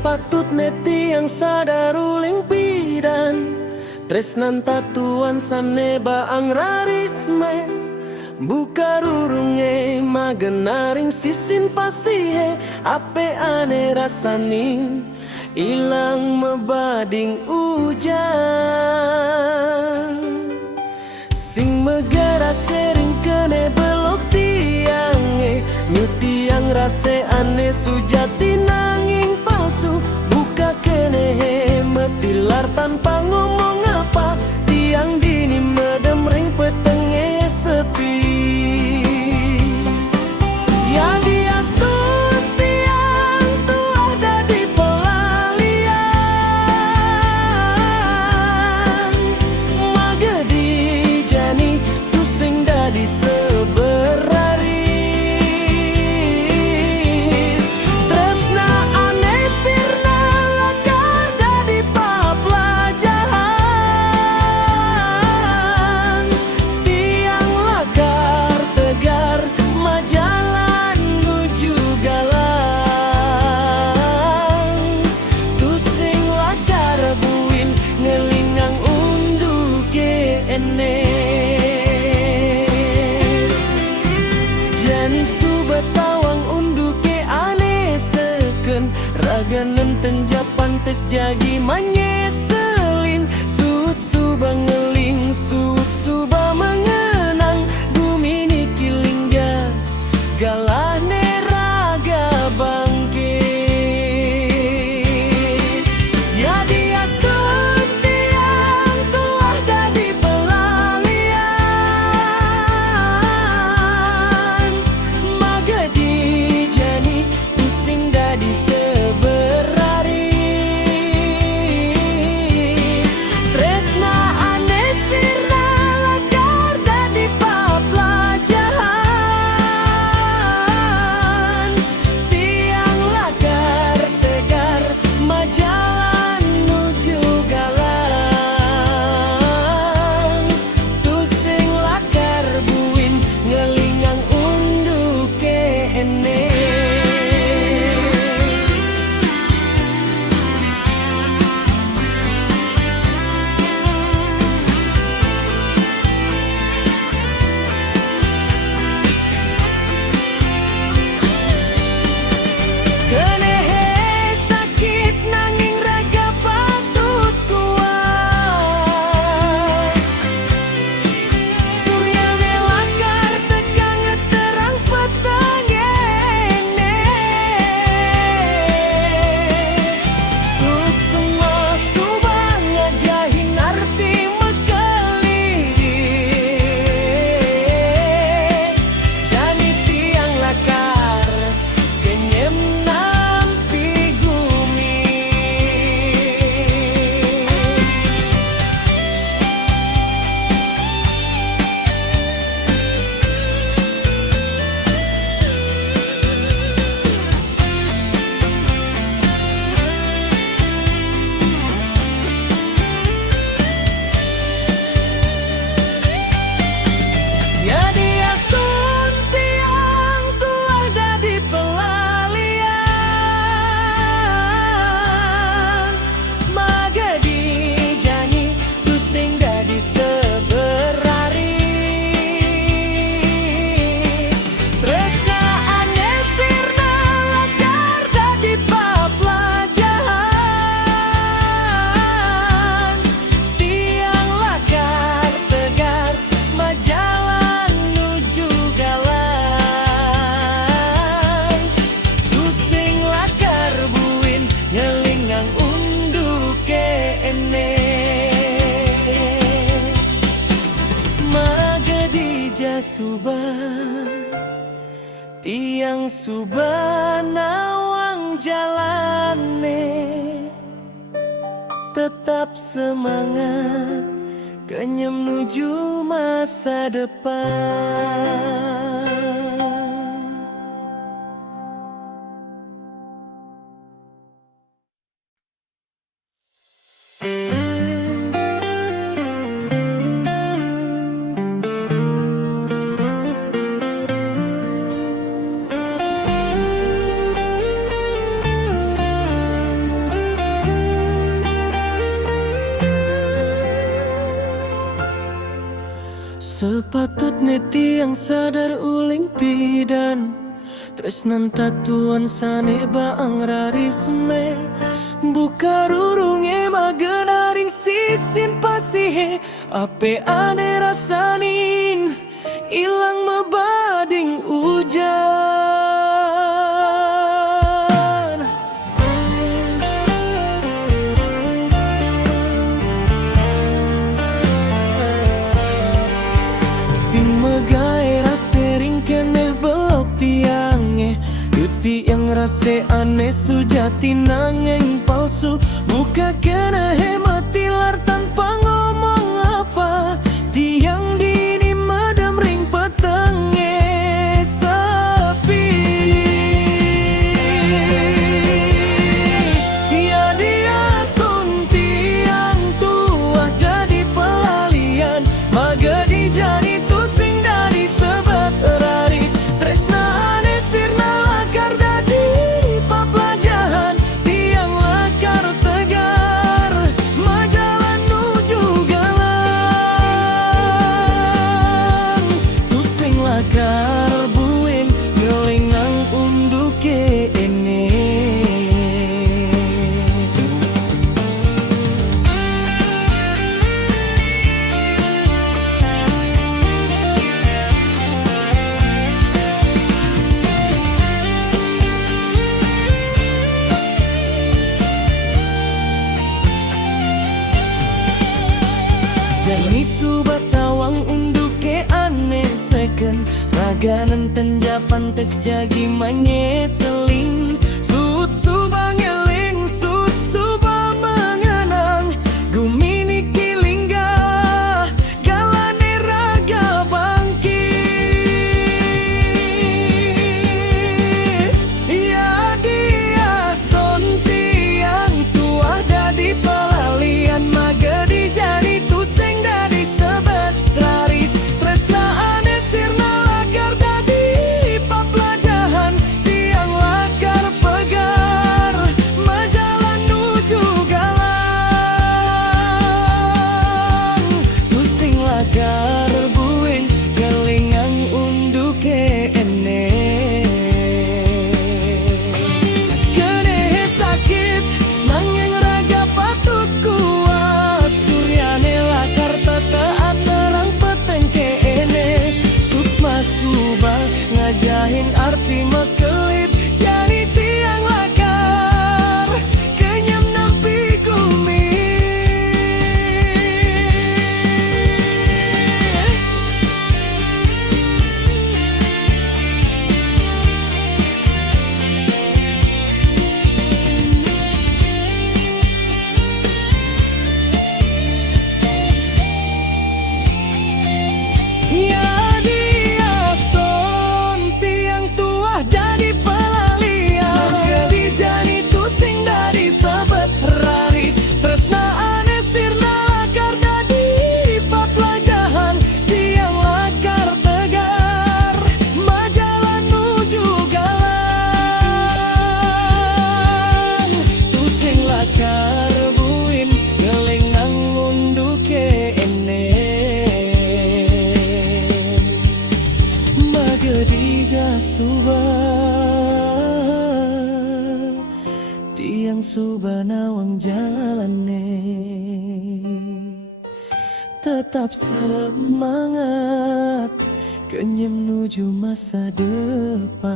patut neti yang sadar uling pidan tresnan tatuan saneba angrarisme buka rurunge magenaring sisin pasihe ape ane rasaning ilang mebading hujan sing megara sering kene belok tiange nyuti yang rase ane sujati nanging palsu buka kene metilar tanpa ngomong apa tiang dini medem ring petenge sepi ya bias tuh tiang tuh ada di pelalian magedi jani tuh sing dadi seberaris tresna ane sirna lakar dadi papelajaran tiang lakar tegar majalan nuju galang tusing lakar buin ngelingang undu ene jani subatawang undu ke ane seken raganen tenjapan tes jagi manyeselin sut suba ngeling sut suba mengenang dumini kilingga galane raga bangkit ya dias tuh tiang tuh ada di pelalian magedi jani pusing dadi seberaris tresna ane sirna lakar dadi papelajaran tiang lakar tegar majalan nuju galang tusing lakar buin ngelingang undu ke ene kenehe sakit nanging raga patut kuat surya melakar tegang terang petang ene suk semua subang ngajahin arti mekelirik jani tiang lakar kenyem nampi gumi ya dias tuh tiang tuh ada di pelalian magedi jani tusing dadi seberaris tresna ane sirna lakar dadi papelajaran tiang lakar tegar majalan nuju galang tusing lakar buin ngelingang undu ke ene magedi jasuban tiang suban nawang jalane tetap semangat kenyem nuju masa depan. Sepatutnya tiang sadar uling pidan tresnan tatuan saneba angrarisme buka rurunge magenaring sisin pasihe ape ane rasanin ilang mebading hujan. Sing megae rasering keneh belok tiange Guti yang rase aneh sujati nangeng palsu buka kena hemat tilar tanpa ngomong apa tiang dini madam ring petenge sepi ya dia stun tiang tua jadi pelalian maga dijadi tu sing dari sebat raris tresna ane sirna lakar dadi paplajahan tiang lakar tegar majalan nuju galang tu sing lakar buin ngelengang unduke ene. Jani subatawang unduke aneh seken raganan tenjapan tes jagi manyeselin sut subang eling sut suba mengenang gumini kilingga galane raga bangkit ya dia ston tiang tua dadi pelalian maga dijadi tu sing dadi sebat raris tresna ane sirna lakar dadi paplajahan tiang lakar pegar majalan nuju galang tu sing lakar buin gelingang unduke ene. Kenehe sakit nanging raga patut kuat suryane lakar tetaat terang petengke ene sukma suba ngajahin arti mekelit jani tiang lakar kenyam nepi gumi. Ya dia ston tiang tua jadi pelalian maga dijadi tu sing dari sahabat raris tresna ane sirna lakar dadi paplajahan tiang lakar tegar majalan nuju galang tu sing lakar buin ngelengang unduke ene. Magadija suba tiang suba nawang jalane tetap semangat kenyam nuju masa depan.